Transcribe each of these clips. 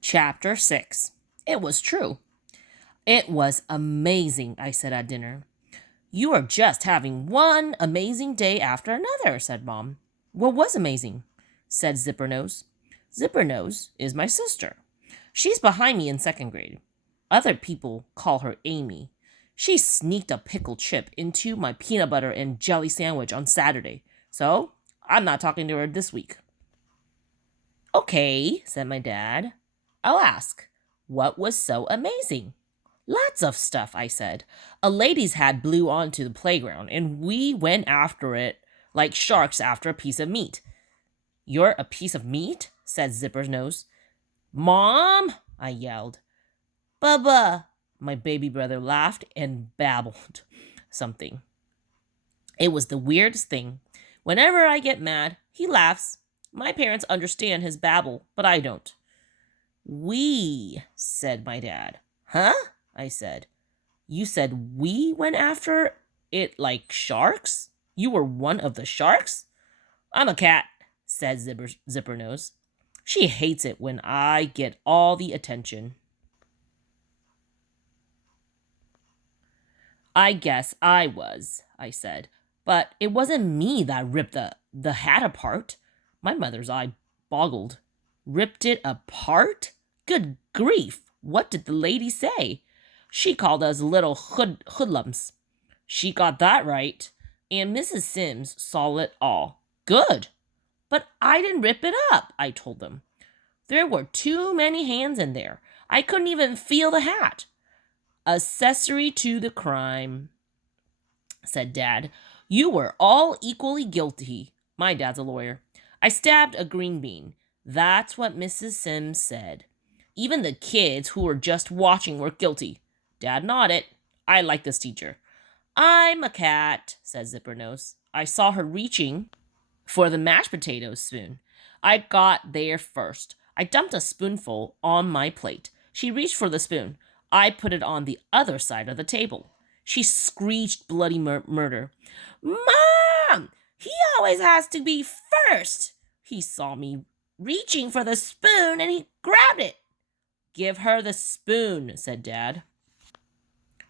Chapter 6. It was true. It was amazing, I said at dinner. You are just having one amazing day after another, said Mom. What was amazing? Said Zippernose. Zippernose is my sister. She's behind me in second grade. Other people call her Amy. She sneaked a pickled chip into my peanut butter and jelly sandwich on Saturday, so I'm not talking to her this week. Okay, said my dad. I'll ask. What was so amazing? Lots of stuff, I said. A lady's hat blew onto the playground, and we went after it like sharks after a piece of meat. You're a piece of meat? Said Zipper's nose. Mom! I yelled. Bubba! My baby brother laughed and babbled something. It was the weirdest thing. Whenever I get mad, he laughs. My parents understand his babble, but I don't. We, said my dad. Huh? I said. You said we went after it like sharks? You were one of the sharks? I'm a cat, said Zippernose. She hates it when I get all the attention. I guess I was, I said. But it wasn't me that ripped the hat apart. My mother's eye boggled. Ripped it apart? Good grief! What did the lady say? She called us little hoodlums. She got that right. And Mrs. Sims saw it all. Good. But I didn't rip it up, I told them. There were too many hands in there. I couldn't even feel the hat. Accessory to the crime, said Dad. You were all equally guilty. My dad's a lawyer. I stabbed a green bean. That's what Mrs. Sims said. Even the kids who were just watching were guilty. Dad nodded. I like this teacher. I'm a cat, said Zippernose. I saw her reaching for the mashed potatoes spoon. I got there first. I dumped a spoonful on my plate. She reached for the spoon. I put it on the other side of the table. She screeched bloody murder. Mom! He always has to be first. He saw me reaching for the spoon and he grabbed it. Give her the spoon, said Dad.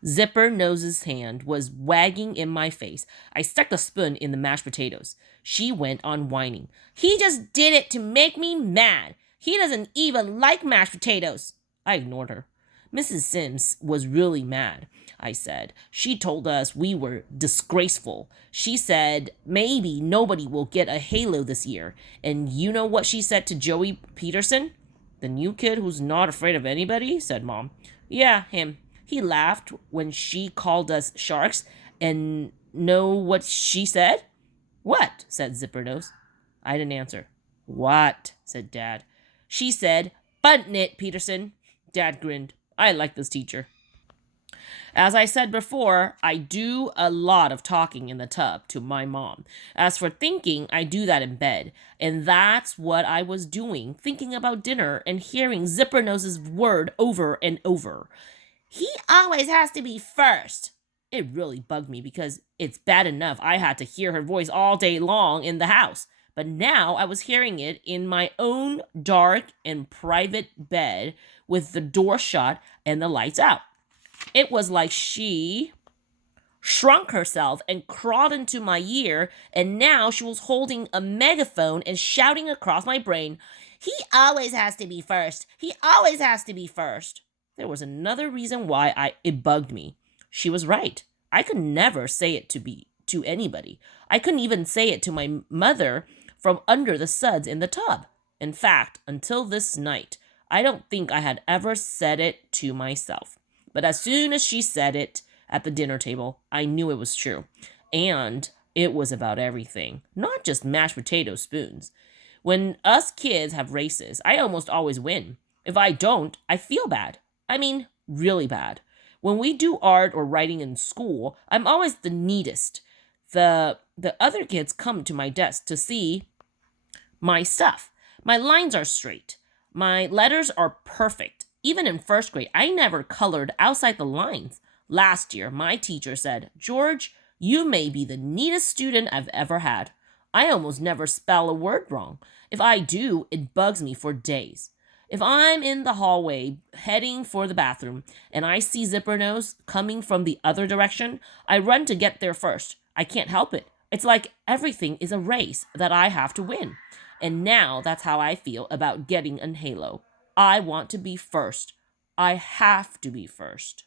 Zippernose's hand was wagging in my face. I stuck the spoon in the mashed potatoes. She went on whining. He just did it to make me mad. He doesn't even like mashed potatoes. I ignored her. Mrs. Sims was really mad, I said. She told us we were disgraceful. She said maybe nobody will get a halo this year. And you know what she said to Joey Peterson? The new kid who's not afraid of anybody, said Mom. Yeah, him. He laughed when she called us sharks. And know what she said? What? Said Zippernose. I didn't answer. What? Said Dad. She said, button it, Peterson. Dad grinned. I like this teacher. As I said before, I do a lot of talking in the tub to my mom. As for thinking, I do that in bed. And that's what I was doing, thinking about dinner and hearing Zippernose's word over and over. He always has to be first. It really bugged me because it's bad enough I had to hear her voice all day long in the house. But now I was hearing it in my own dark and private bed with the door shut and the lights out. It was like she shrunk herself and crawled into my ear, and now she was holding a megaphone and shouting across my brain, he always has to be first. He always has to be first. There was another reason why it bugged me. She was right. I could never say it to anybody. I couldn't even say it to my mother from under the suds in the tub. In fact, until this night, I don't think I had ever said it to myself. But as soon as she said it at the dinner table, I knew it was true. And it was about everything, not just mashed potato spoons. When us kids have races, I almost always win. If I don't, I feel bad. I mean, really bad. When we do art or writing in school, I'm always the neatest. The other kids come to my desk to see my stuff. My lines are straight. My letters are perfect. Even in first grade, I never colored outside the lines. Last year, my teacher said, George, you may be the neatest student I've ever had. I almost never spell a word wrong. If I do, it bugs me for days. If I'm in the hallway heading for the bathroom and I see Zipper Nose coming from the other direction, I run to get there first. I can't help it. It's like everything is a race that I have to win. And now that's how I feel about getting an halo. I want to be first. I have to be first.